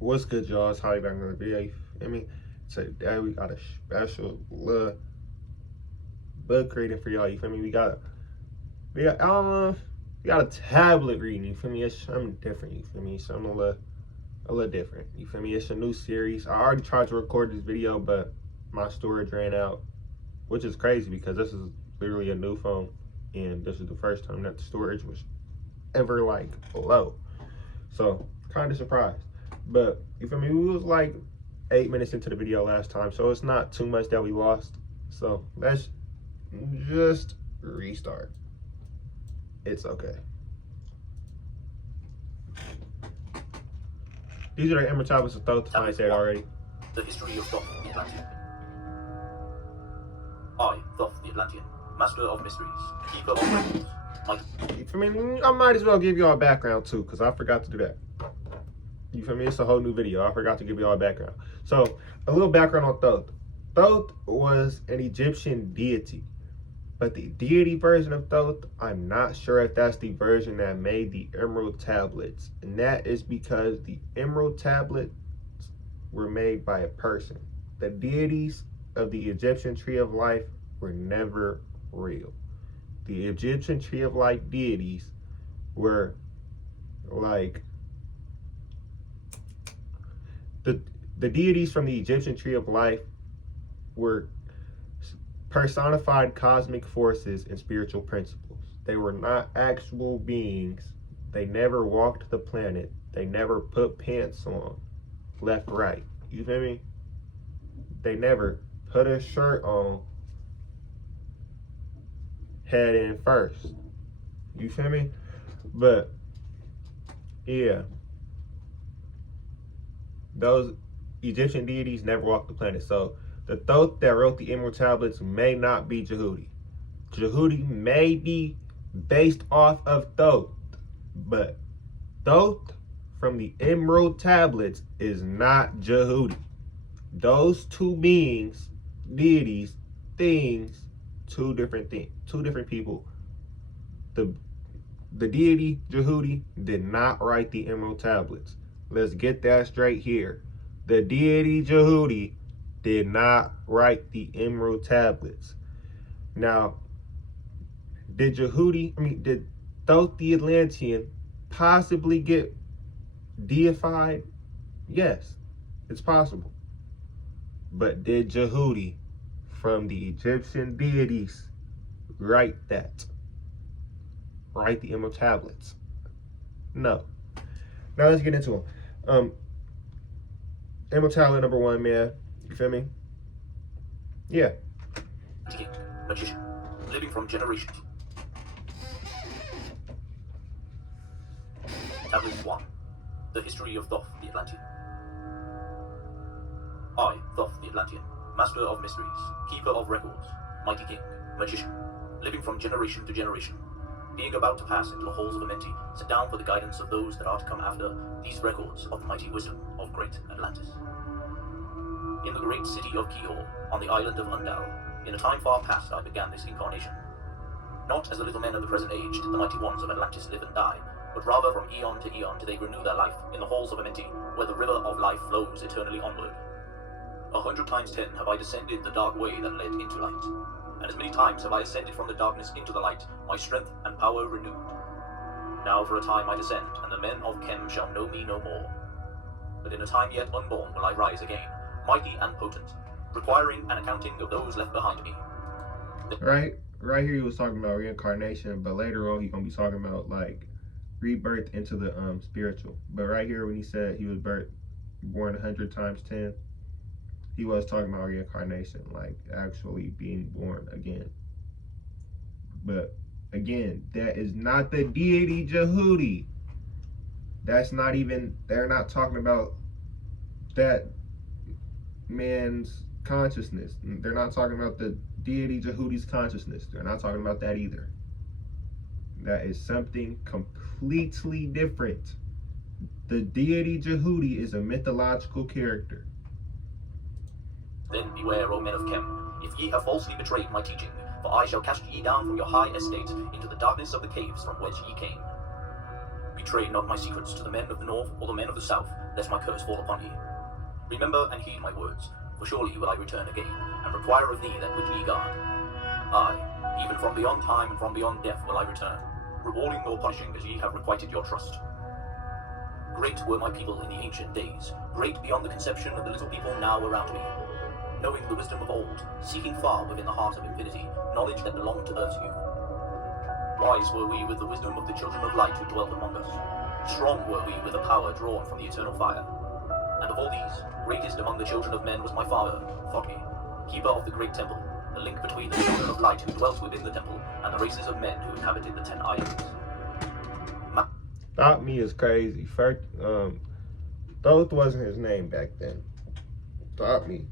What's good, y'all? It's Holly back on the video. You feel me? Today we got a special little book reading for y'all. You feel me? We got a tablet reading. You feel me? It's something different. You feel me? Something a little different. You feel me? It's a new series. I already tried to record this video, but my storage ran out, which is crazy because this is literally a new phone, and this is the first time that the storage was ever like low. So kind of surprised. But you feel me? We was like 8 minutes into the video last time, so it's not too much that we lost. So let's just restart. It's okay. These are the Emerald Tablets of Thoth. I said already. The history of Thoth the Atlantean. I, Thoth the Atlantean, master of mysteries, keeper of records. You feel me? I might as well give y'all a background too, because I forgot to do that. You feel me? It's a whole new video. I forgot to give y'all a background. So, a little background on Thoth. Thoth was an Egyptian deity. But the deity version of Thoth, I'm not sure if that's the version that made the Emerald Tablets. And that is because the Emerald Tablets were made by a person. The deities of the Egyptian Tree of Life were never real. The Egyptian Tree of Life deities were like the deities from the Egyptian Tree of Life were personified cosmic forces and spiritual principles. They were not actual beings. They never walked the planet. They never put pants on left, right. You feel me? They never put a shirt on head in first. You feel me? But yeah, those Egyptian deities never walked the planet. So the Thoth that wrote the Emerald Tablets may not be Jehudi. Jehudi may be based off of Thoth, but Thoth from the Emerald Tablets is not Jehudi. Those two beings, deities, things, two different things, two different people. The deity Jehudi did not write the Emerald Tablets. Let's get that straight here. The deity Jehudi did not write the Emerald Tablets. Now, did Thoth the Atlantean possibly get deified? Yes, it's possible. But did Jehudi from the Egyptian deities write that? Write the Emerald Tablets? No. Now let's get into them. Emerald Tablet number 1, man. You feel me? Yeah. King, magician, living from generations. Tablet 1. The history of Thoth the Atlantean. I, Thoth the Atlantean, master of mysteries, keeper of records, mighty king, magician, living from generation to generation, being about to pass into the halls of Amenti, sit down for the guidance of those that are to come after these records of the mighty wisdom of great Atlantis. In the great city of Kihor, on the island of Undal, in a time far past I began this incarnation. Not as the little men of the present age did the mighty ones of Atlantis live and die, but rather from eon to eon do they renew their life in the halls of Amenti, where the river of life flows eternally onward. 100 times 10 have I descended the dark way that led into light, and as many times have I ascended from the darkness into the light, my strength and power renewed. Now for a time I descend, and the men of Kem shall know me no more. But in a time yet unborn will I rise again, mighty and potent, requiring an accounting of those left behind me. Right here he was talking about reincarnation, but later on he's gonna be talking about like rebirth into the spiritual. But right here when he said he was born 100 times 10, he was talking about reincarnation, like actually being born again. But again, that is not the deity Jehudi. That's not even, they're not talking about that man's consciousness. They're not talking about the deity Jehudi's consciousness. They're not talking about that either. That is something completely different. The deity Jehudi is a mythological character. Then beware, O men of Kem, if ye have falsely betrayed my teaching, for I shall cast ye down from your high estate into the darkness of the caves from whence ye came. Betray not my secrets to the men of the north or the men of the south, lest my curse fall upon ye. Remember and heed my words, for surely will I return again, and require of thee that which ye guard. Aye, even from beyond time and from beyond death will I return, rewarding or punishing as ye have requited your trust. Great were my people in the ancient days, great beyond the conception of the little people now around me. Knowing the wisdom of old, seeking far within the heart of infinity, knowledge that belonged to earth's youth. Wise were we with the wisdom of the children of light who dwelt among us. Strong were we with a power drawn from the eternal fire. And of all these, greatest among the children of men was my father, Thoth, keeper of the great temple, the link between the children of light who dwelt within the temple and the races of men who inhabited the 10 islands. Thought me is crazy. First, Thoth wasn't his name back then. Thought me.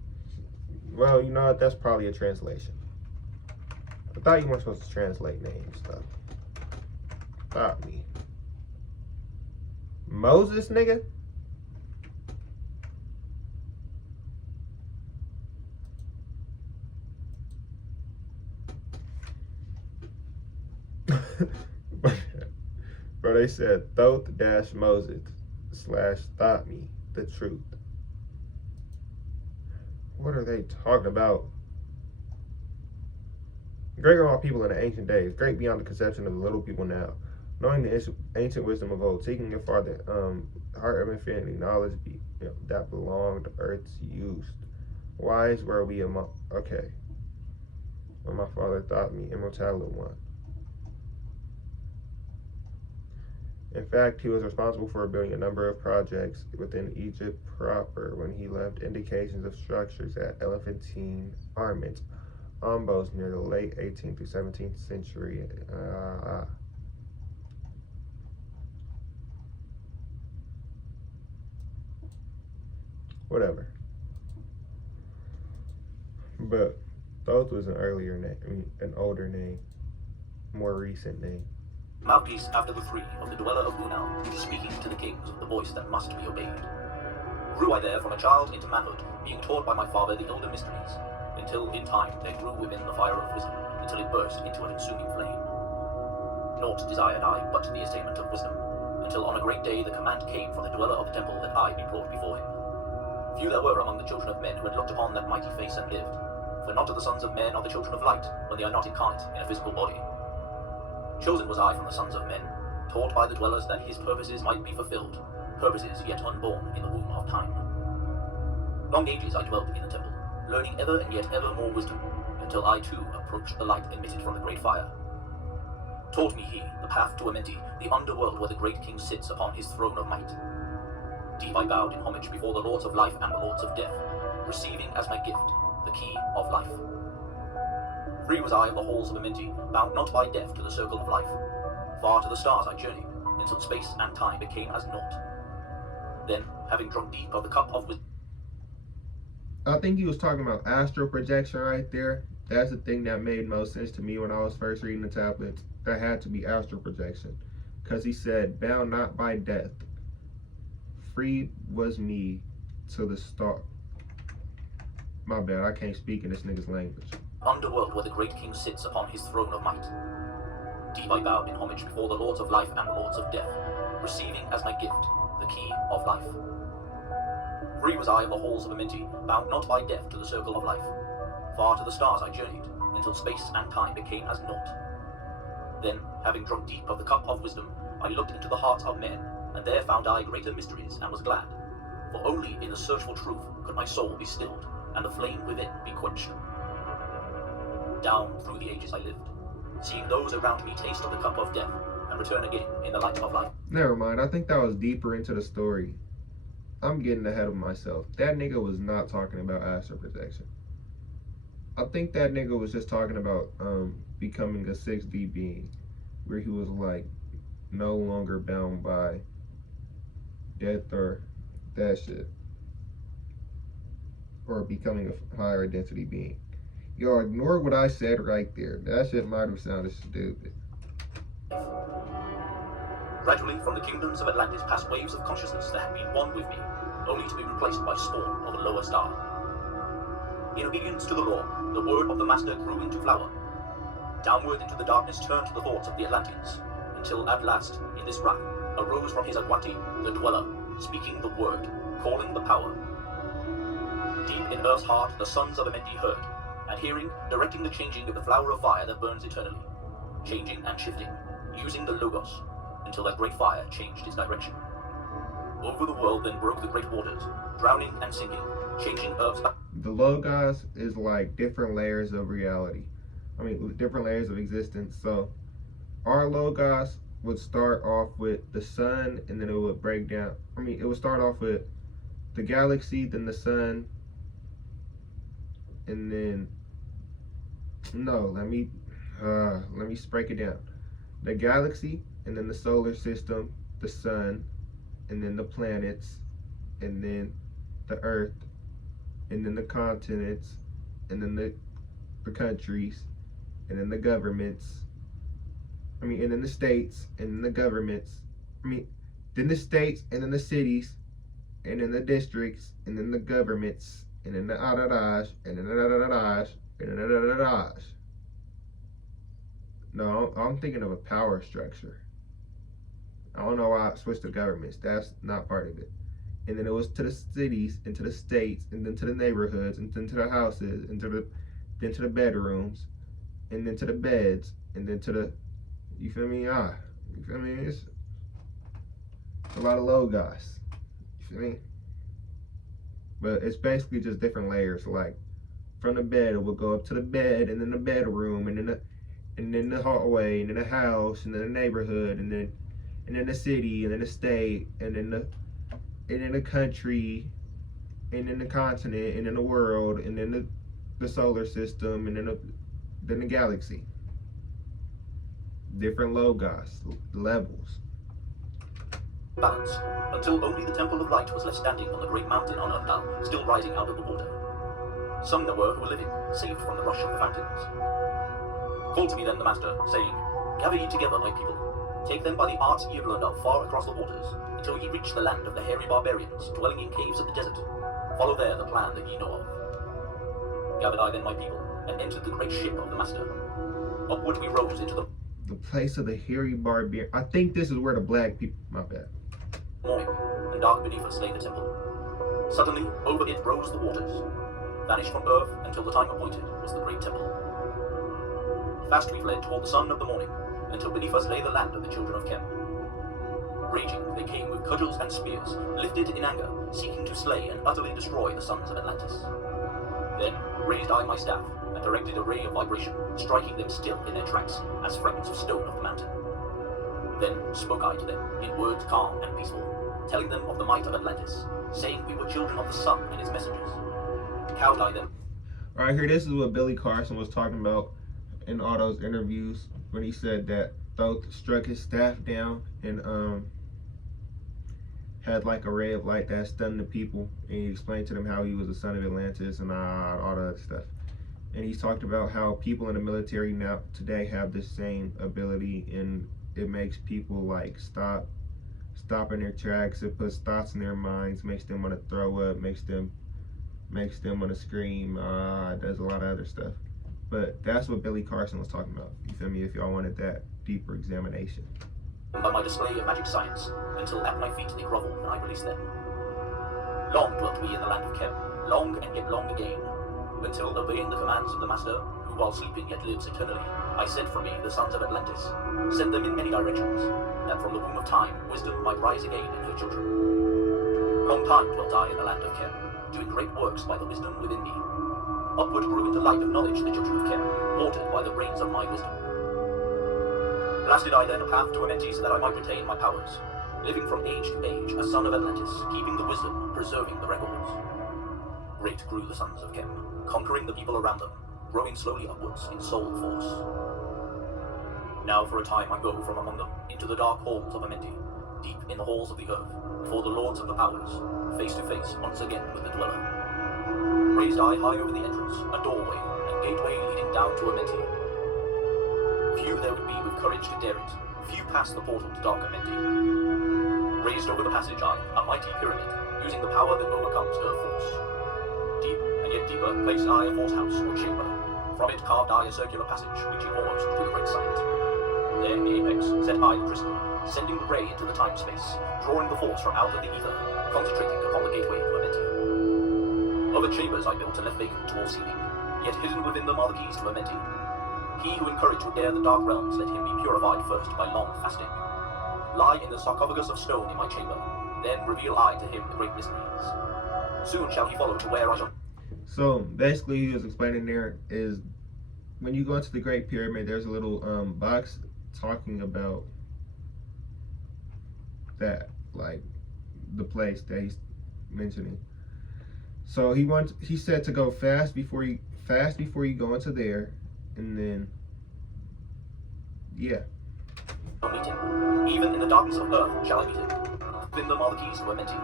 Well, you know what? That's probably a translation. I thought you weren't supposed to translate names, though. Thought me. Moses, nigga? Bro, they said Thoth-Moses / thought me the truth. What are they talking about? Great are all people in the ancient days, great beyond the conception of the little people now. Knowing the ancient wisdom of old, seeking it for the heart of infinity, knowledge that belonged to earth's youth. Wise were we among. Okay. When my father taught me, immortality one. In fact, he was responsible for building a number of projects within Egypt proper when he left indications of structures at Elephantine Armament, Ombos near the late 18th through 17th century. Whatever. But Thoth was an earlier name, an older name, more recent name. Mouthpiece after the three of the dweller of Unal, speaking to the kings with the voice that must be obeyed. Grew I there from a child into manhood, being taught by my father the elder mysteries, until in time they grew within the fire of wisdom, until it burst into a consuming flame. Naught desired I but the attainment of wisdom, until on a great day the command came from the dweller of the temple that I be brought before him. Few there were among the children of men who had looked upon that mighty face and lived, for not of the sons of men are the children of light, when they are not incarnate in a physical body. Chosen was I from the sons of men, taught by the dwellers that his purposes might be fulfilled, purposes yet unborn in the womb of time. Long ages I dwelt in the temple, learning ever and yet ever more wisdom, until I too approached the light emitted from the great fire. Taught me he the path to Amenti, the underworld where the great king sits upon his throne of might. Deep I bowed in homage before the lords of life and the lords of death, receiving as my gift the key of life. Free was I of the halls of Amenti, bound not by death to the circle of life. Far to the stars I journeyed, until space and time became as naught. Then, having drunk deep of the cup of wisdom. I think he was talking about astral projection right there. That's the thing that made most sense to me when I was first reading the tablets. That had to be astral projection. Because he said, bound not by death. Free was me to the star. My bad, I can't speak in this nigga's language. Underworld where the great king sits upon his throne of might. Deep I bowed in homage before the lords of life and the lords of death, receiving as my gift the key of life. Free was I of the halls of Amenti, bound not by death to the circle of life. Far to the stars I journeyed, until space and time became as naught. Then, having drunk deep of the cup of wisdom, I looked into the hearts of men, and there found I greater mysteries, and was glad. For only in the search for truth could my soul be stilled, and the flame within be quenched. Down through the ages I lived, seeing those around me taste of the cup of death, and return again in the light of life. Never mind, I think that was deeper into the story. I'm getting ahead of myself. That nigga was not talking about astral projection. I think that nigga was just talking about becoming a 6D being, where he was like no longer bound by death or that shit, or becoming a higher density being. Yo, ignore what I said right there. That shit might have sounded stupid. Gradually, from the kingdoms of Atlantis passed waves of consciousness that had been one with me, only to be replaced by spawn of a lower star. In obedience to the law, the word of the master grew into flower. Downward into the darkness turned the thoughts of the Atlanteans, until at last, in this wrath, arose from his Agwanti, the dweller, speaking the word, calling the power. Deep in Earth's heart the sons of Amenti heard, and hearing, directing the changing of the flower of fire that burns eternally, changing and shifting, using the Logos, until that great fire changed its direction. Over the world then broke the great waters, drowning and sinking, changing Earth's... The Logos is like different layers of reality. Different layers of existence. So our Logos would start off with the sun, and then it would break down. It would start off with the galaxy, then the sun, and then let me break it down. The galaxy, and then the solar system, the sun, and then the planets, and then the earth, and then the continents, and then the countries, and then the governments. And then the states, and then the governments. Then the states, and then the cities, and then the districts, and then the governments, and then the adadash, and then the adadash, and then the adadash. No, I'm thinking of a power structure. I don't know why I switched to governments. That's not part of it. And then it was to the cities, and to the states, and then to the neighborhoods, and then to the houses, and then to the bedrooms, and then to the beds, and then to the, you feel me? You feel me? It's a lot of Logos. You feel me? But it's basically just different layers. Like from the bed, it will go up to the bed, and then the bedroom, and then the hallway, and then the house, and then the neighborhood, and then the city, and then the state, and then the country, and then the continent, and then the world, and then the solar system, and then the galaxy. Different Logos, levels. Balance, until only the Temple of Light was left standing on the great mountain on Undal, still rising out of the water. Some there were who were living, saved from the rush of the fountains. Called to me then the Master, saying, Gather ye together, my people. Take them by the arts ye have learned of far across the waters, until ye reach the land of the hairy barbarians, dwelling in caves of the desert. Follow there the plan that ye know of. Gathered I then my people, and entered the great ship of the Master. Upward we rose into the place of the hairy barbarian. I think this is where the black people, my bad. Morning, and dark beneath us lay the temple. Suddenly, over it rose the waters, vanished from earth until the time appointed was the great temple. Fast we fled toward the sun of the morning, until beneath us lay the land of the children of Khem. Raging, they came with cudgels and spears, lifted in anger, seeking to slay and utterly destroy the sons of Atlantis. Then raised I my staff, and directed a ray of vibration, striking them still in their tracks, as fragments of stone of the mountain. Then spoke I to them, in words calm and peaceful, telling them of the might of Atlantis, saying we were children of the sun and his messengers. Cowed I them. Alright, here, this is what Billy Carson was talking about in all those interviews, when he said that Thoth struck his staff down and had like a ray of light that stunned the people, and he explained to them how he was the son of Atlantis and all the other stuff. And he talked about how people in the military now today have the same ability, and it makes people like stop in their tracks. It puts thoughts in their minds, makes them want to throw up, makes them want to scream. Does a lot of other stuff. But that's what Billy Carson was talking about. You feel me? If y'all wanted that deeper examination. By my display of magic science, until at my feet they groveled and I released them. Long dwelt we in the land of Khem, long and yet long again, until obeying the commands of the Master, who while sleeping yet lives eternally, I sent from me the sons of Atlantis, sent them in many directions, that from the womb of time wisdom might rise again in her children. Long time dwelt I in the land of Khem, doing great works by the wisdom within me. Upward grew into light of knowledge the children of Khem, watered by the rains of my wisdom. Blasted I then a path to Amenti so that I might retain my powers, living from age to age, a son of Atlantis, keeping the wisdom, preserving the records. Great grew the sons of Khem, conquering the people around them, growing slowly upwards in soul force. Now for a time I go from among them into the dark halls of Amenti, deep in the halls of the earth, before the lords of the powers, face to face once again with the dweller. Raised I high over the entrance, a doorway, a gateway leading down to Amenti. Few there would be with courage to dare it, few pass the portal to dark Amenti. Raised over the passage I, a mighty pyramid, using the power that overcomes earth force. Deep and yet deeper placed I a force house or chamber. From it carved I a circular passage, reaching almost to the great summit. There in the apex set I the crystal, sending the ray into the time-space, drawing the force from out of the ether, concentrating upon the gateway to Amenti. Other chambers I built and left vacant to all seeming, yet hidden within them are the keys to Amenti. He who encouraged to dare the dark realms, let him be purified first by long fasting. Lie in the sarcophagus of stone in my chamber, then reveal I to him the great mysteries. Soon shall he follow to where I shall. So basically, he was explaining there is when you go into the Great Pyramid, there's a little box talking about that, like the place that he's mentioning. So he said to go fast before you go into there, and then yeah. Meet him. Even in the darkness of earth shall I meet him. Within them are the keys to Amenti.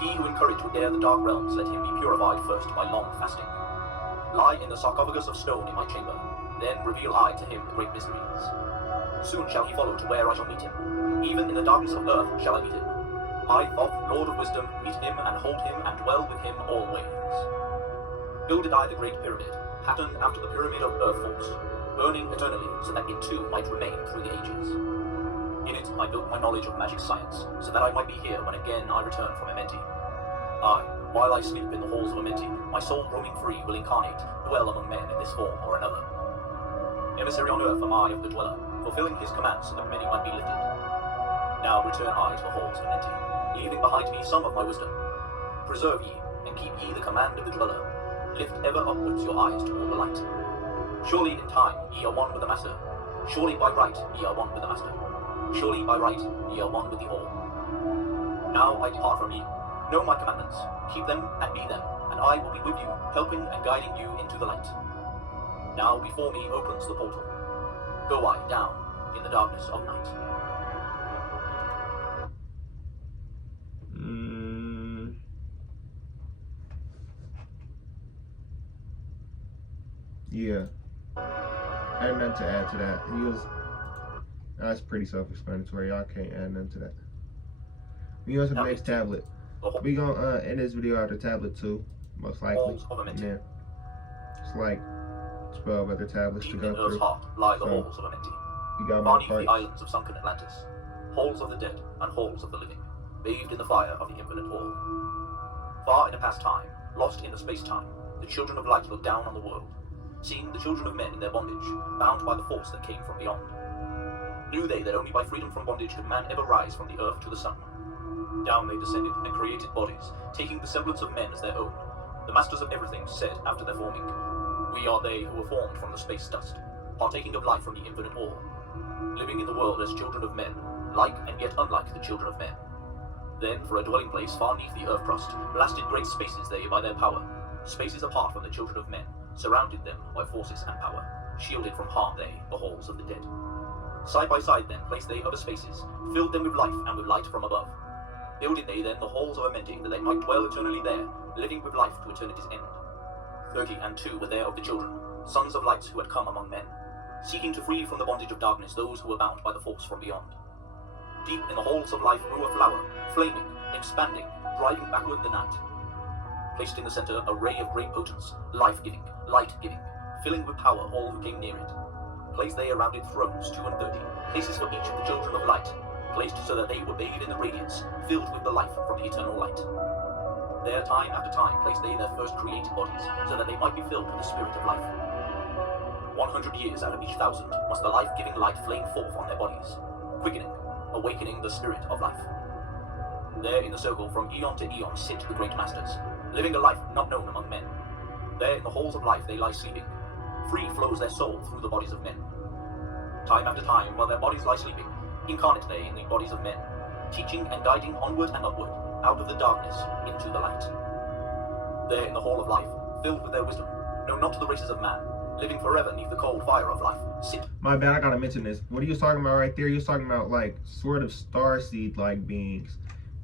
He who encouraged to dare the dark realms, let him be purified first by long fasting. Lie in the sarcophagus of stone in my chamber, then reveal I to him the great mysteries. Soon shall he follow to where I shall meet him. Even in the darkness of earth shall I meet him. I, Thoth, Lord of Wisdom, meet him and hold him and dwell with him always. Builded I the great pyramid, patterned after the pyramid of earth force, burning eternally so that it too might remain through the ages. In it I built my knowledge of magic science, so that I might be here when again I return from Amenti. While I sleep in the halls of Amenti, my soul roaming free will incarnate, dwell among men in this form or another. Emissary on earth am I of the dweller, fulfilling his commands so that many might be lifted. Now return I to the halls of Amenti, leaving behind me some of my wisdom. Preserve ye, and keep ye the command of the dweller. Lift ever upwards your eyes toward the light. Surely in time ye are one with the Master. Surely by right ye are one with the Master. Surely by right ye are one with the All. Now I depart from ye. Know my commandments, keep them and be them, and I will be with you, helping and guiding you into the light. Now before me opens the portal. Go I down in the darkness of night. Yeah. I had nothing to add to that. That's pretty self-explanatory. Y'all can't add nothing to that. We go to the next tablet. We gonna end this video out of tablet 2, most likely. And then it's like 12 other tablets to go through. Heart lie the halls of Amenti. You got more Beneath parts. the islands of sunken Atlantis, halls of the dead and halls of the living, bathed in the fire of the infinite all. Far in a past time, lost in the space-time, the children of light looked down on the world, seeing the children of men in their bondage, bound by the force that came from beyond. Knew they that only by freedom from bondage could man ever rise from the earth to the sun. Down they descended and created bodies, taking the semblance of men as their own. The masters of everything said after their forming, "We are they who were formed from the space dust, partaking of life from the infinite all, living in the world as children of men, like and yet unlike the children of men. Then for a dwelling place far neath the earth crust, blasted great spaces they by their power, spaces apart from the children of men, surrounded them by forces and power, shielded from harm they, the halls of the dead. Side by side then placed they other spaces, filled them with life and with light from above. Builded they then the halls of Amenti, that they might dwell eternally there, living with life to eternity's end. 32 were there of the children, sons of light who had come among men, seeking to free from the bondage of darkness those who were bound by the force from beyond. Deep in the halls of life grew a flower, flaming, expanding, driving backward the night. Placed in the center a ray of great potence, life-giving, light-giving, filling with power all who came near it. Placed they around it thrones, 32, places for each of the children of light, placed so that they were bathed in the radiance, filled with the life from the eternal light. There, time after time, placed they their first created bodies, so that they might be filled with the spirit of life. 100 years out of each 1,000 must the life-giving light flame forth on their bodies, quickening, awakening the spirit of life. There in the circle from eon to eon sit the great masters, living a life not known among men. There in the halls of life they lie sleeping. Free flows their soul through the bodies of men. Time after time, while their bodies lie sleeping, incarnate they in the bodies of men, teaching and guiding onward and upward, out of the darkness into the light. There in the hall of life, filled with their wisdom, know not the races of man, living forever neath the cold fire of life, sit. My bad, I gotta mention this. What he was talking about right there, he was talking about like sort of starseed-like beings.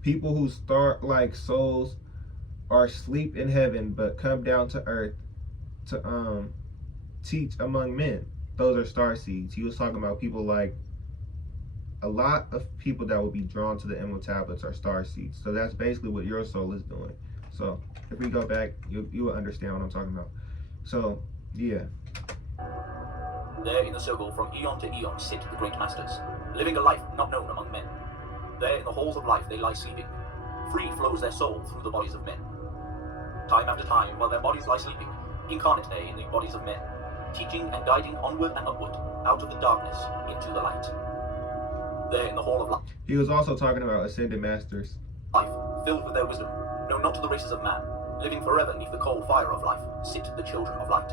People who start like souls are asleep in heaven but come down to earth to teach among men. Those are starseeds. He was talking about people like a lot of people that will be drawn to the emerald tablets are starseeds. So that's basically what your soul is doing. So if we go back, you will understand what I'm talking about. So yeah. There in the circle from eon to eon sit the great masters, living a life not known among men. There in the halls of life they lie sleeping. Free flows their soul through the bodies of men. Time after time, while their bodies lie sleeping, incarnate they in the bodies of men, teaching and guiding onward and upward, out of the darkness into the light. There in the hall of life, He was also talking about ascended masters. life, filled with their wisdom, known not to the races of man, living forever neath the cold fire of life, sit the children of light.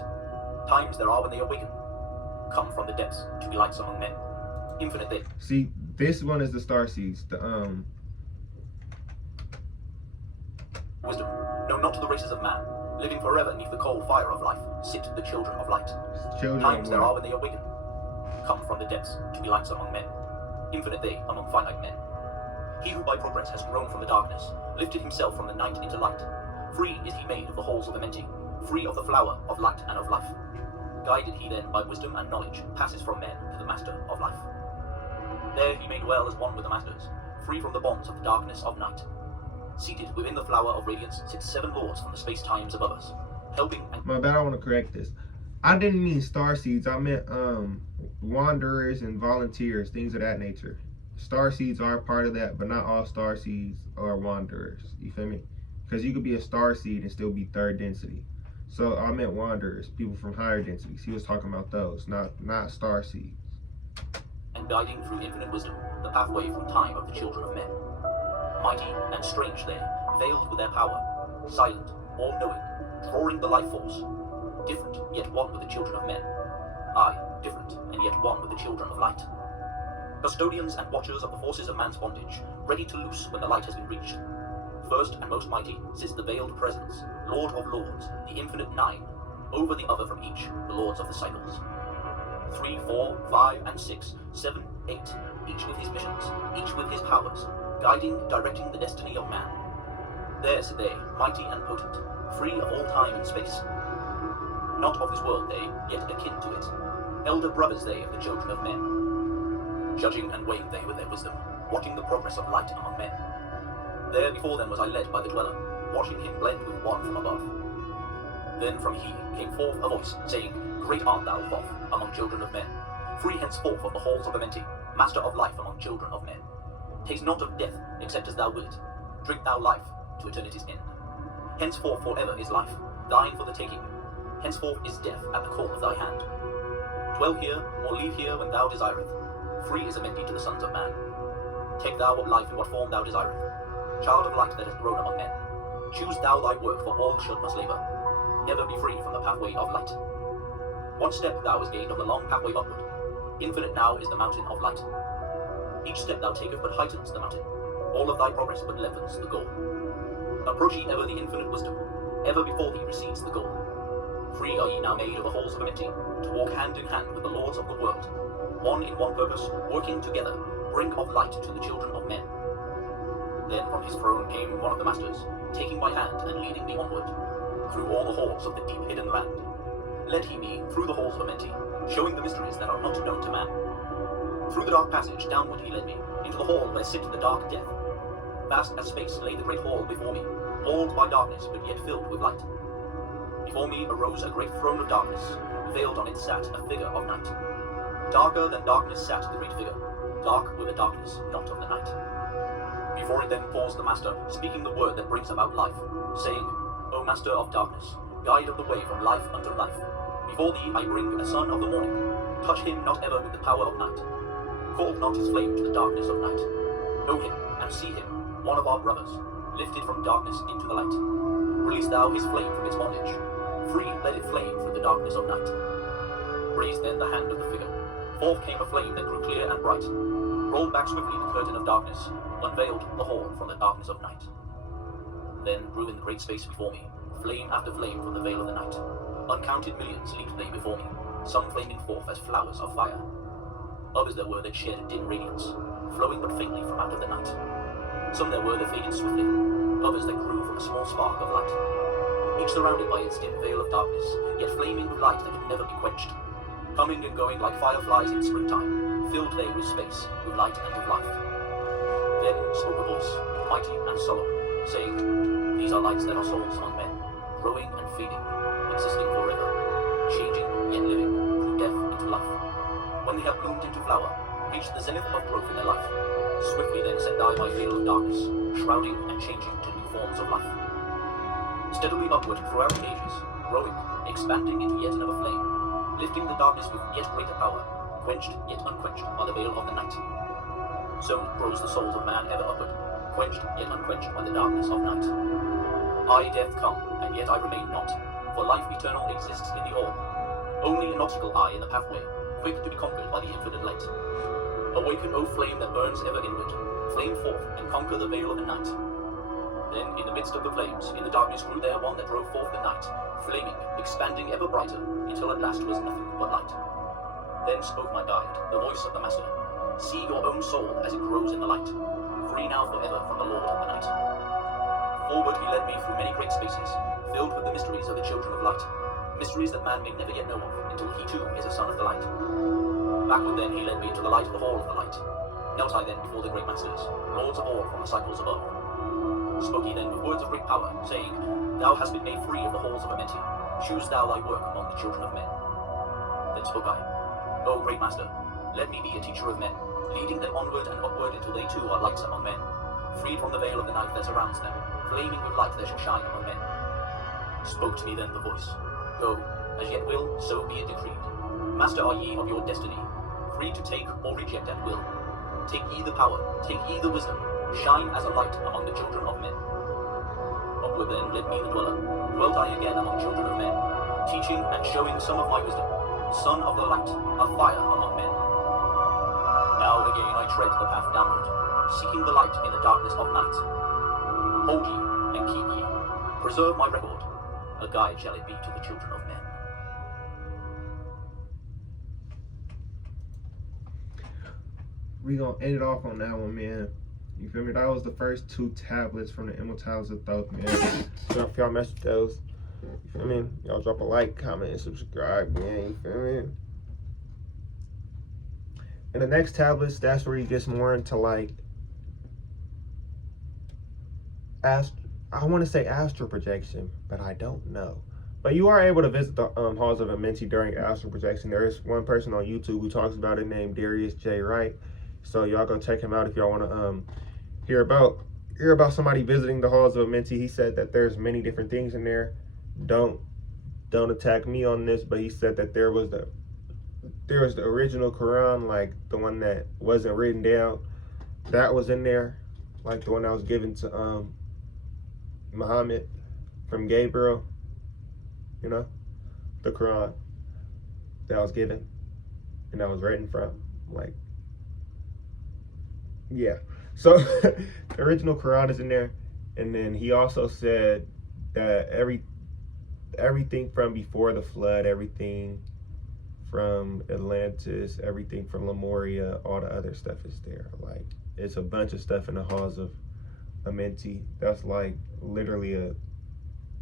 Times there are when they awaken, come from the depths to be lights among men. Infinite they. See, this one is the star seeds. Wisdom, known not to the races of man, living forever neath the cold fire of life, sit the children of light. Children Times of there light. are when they awaken, come from the depths to be lights among men. Infinite they among finite men. He who by progress has grown from the darkness, lifted himself from the night into light. Free is he made of the halls of Amenti, free of the flower of light and of life. Guided he then by wisdom and knowledge, passes from men to the master of life. There he may dwell as one with the masters, free from the bonds of the darkness of night. Seated within the flower of radiance sit 7 lords from the space-times above us, helping and... My bad, I want to correct this. I didn't mean star seeds. I meant wanderers and volunteers, things of that nature. Star seeds are part of that, but not all star seeds are wanderers. You feel me? Because you could be a star seed and still be 3rd density. So I meant wanderers, people from higher densities. He was talking about those, not star seeds. and guiding through infinite wisdom the pathway through time of the children of men. Mighty and strange they, veiled with their power, silent, all-knowing, drawing the life force, different yet one with the children of men. I, different and yet one with the children of light. Custodians and watchers of the forces of man's bondage, ready to loose when the light has been reached. First and most mighty sits the veiled presence, Lord of Lords, the infinite 9, over the other from each, the lords of the cycles. 3, 4, 5, and 6, 7, 8, each with his missions, each with his powers, guiding, directing the destiny of man. There sit they, mighty and potent, free of all time and space. Not of this world they, yet akin to it. Elder brothers they of the children of men. Judging and weighing they with their wisdom, watching the progress of light among men. There before them was I led by the dweller, watching him blend with one from above. Then from he came forth a voice, saying, Great art thou, Thoth, among children of men. Free henceforth of the halls of Amenti, master of life among children of men. Taste not of death, except as thou wilt. Drink thou life, to eternity's end. Henceforth forever is life, thine for the taking. Henceforth is death at the call of thy hand. Dwell here, or leave here when thou desireth. Free is Amenti to the sons of man. Take thou what life in what form thou desireth. Child of light that hath grown among men. Choose thou thy work, for all should must labour. Never be free from the pathway of light. One step thou hast gained on the long pathway upward. Infinite now is the mountain of light. Each step thou takest but heightens the mountain. All of thy progress but lengthens the goal. Approach ye ever the infinite wisdom. Ever before thee recedes the goal. Free are ye now made of the halls of Amenti, to walk hand in hand with the lords of the world. One in one purpose, working together, bring of light to the children of men. Then from his throne came one of the masters, taking my hand and leading me onward, through all the halls of the deep hidden land. Led he me through the halls of Amenti, showing the mysteries that are not known to man. Through the dark passage downward he led me, into the hall where sit the dark death. Vast as space lay the great hall before me, walled by darkness but yet filled with light. Before me arose a great throne of darkness, veiled on it sat a figure of night. Darker than darkness sat the great figure, dark with the darkness not of the night. Before it then paused the master, speaking the word that brings about life, saying, O master of darkness, guide of the way from life unto life. Before thee I bring a son of the morning. Touch him not ever with the power of night. Call not his flame to the darkness of night. Know him and see him, one of our brothers, lifted from darkness into the light. Release thou his flame from its bondage. Free let it flame through the darkness of night. Raised then the hand of the figure. Forth came a flame that grew clear and bright. Rolled back swiftly the curtain of darkness, unveiled the hall from the darkness of night. Then grew in the great space before me, flame after flame from the veil of the night. Uncounted millions leaped they before me, some flaming forth as flowers of fire. Others there were that shed a dim radiance, flowing but faintly from out of the night. Some there were that faded swiftly, others that grew from a small spark of light. Each surrounded by its dim veil of darkness, yet flaming with light that could never be quenched. Coming and going like fireflies in springtime, filled they with space, with light and with life. Then spoke a voice, mighty and solemn, saying, These are lights that are souls among men, growing and fading, existing forever, changing yet living, through death into life. When they have bloomed into flower, reached the zenith of growth in their life. Swiftly then sent I my veil of darkness, shrouding and changing to new forms of life. Steadily upward throughout the ages, growing, expanding into yet another flame, lifting the darkness with yet greater power, quenched yet unquenched by the veil of the night. So grows the souls of man ever upward, quenched yet unquenched by the darkness of night. I, death, come, and yet I remain not, for life eternal exists in the all. Only an obstacle I in the pathway, quick to be conquered by the infinite light. Awaken, O flame that burns ever inward, flame forth and conquer the veil of the night. Then, in the midst of the flames, in the darkness grew there one that drove forth the night, flaming, expanding ever brighter, until at last was nothing but light. Then spoke my guide, the voice of the Master. See your own soul as it grows in the light, free now forever from the Lord of the night. Forward he led me through many great spaces, filled with the mysteries of the children of light, mysteries that man may never yet know of, until he too is a son of the light. Backward then he led me into the light of the hall of the light. Knelt I then before the great masters, lords of all from the cycles above. Spoke he then with words of great power, saying, Thou hast been made free of the halls of Amenti. Choose thou thy work among the children of men. Then spoke I, O great master, let me be a teacher of men, leading them onward and upward until they too are lights among men, freed from the veil of the night that surrounds them, flaming with light that shall shine among men. Spoke to me then the voice, Go, as yet will, so be it decreed. Master are ye of your destiny, free to take or reject at will. Take ye the power, take ye the wisdom, shine as a light among the children of men. Upward then led me the dweller, dwelt I again among children of men, teaching and showing some of my wisdom, son of the light, a fire among men. Now again I tread the path downward, seeking the light in the darkness of night. Hold ye and keep ye, preserve my record, a guide shall it be to the children of men. We gonna end it off on that one, man. You feel me? That was the first 2 tablets from the Immortals of Thoth, man. So if y'all messed with those, you feel me? Y'all drop a like, comment, and subscribe, man. You feel me? And the next tablets, that's where he gets more into like I want to say astral projection, but I don't know. But you are able to visit the halls of Amenti during astral projection. There is one person on YouTube who talks about it named Darius J. Wright. So y'all go check him out if y'all want to hear about somebody visiting the halls of Amenti. He said that there's many different things in there. Don't attack me on this, but he said that there was the original Quran, like the one that wasn't written down. That was in there, like the one that was given to Muhammad from Gabriel. You know, the Quran that was given and that was written from, like, yeah. So the original Quran is in there, and then he also said that everything from before the flood, everything from Atlantis, everything from Lemuria, all the other stuff is there. Like, it's a bunch of stuff in the halls of Amenti. That's like literally a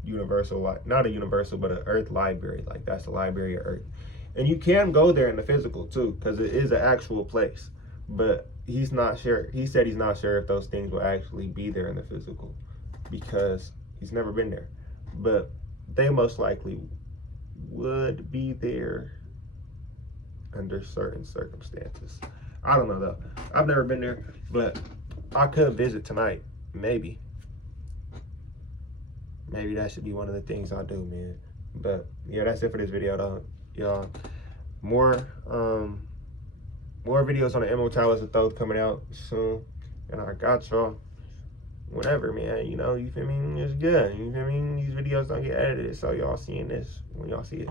universal, not a universal, but an Earth library. Like, that's the library of Earth. And you can go there in the physical too, because it is an actual place. But he's not sure. He said he's not sure if those things will actually be there in the physical, because he's never been there. But they most likely would be there under certain circumstances. I don't know though. I've never been there, but I could visit tonight. Maybe that should be one of the things I do, man. But yeah, that's it for this video though, y'all. More videos on the Immortals of Thoth coming out soon, and I got y'all whenever, man. You know, you feel me? It's good. You feel me? These videos don't get edited, so y'all seeing this when y'all see it.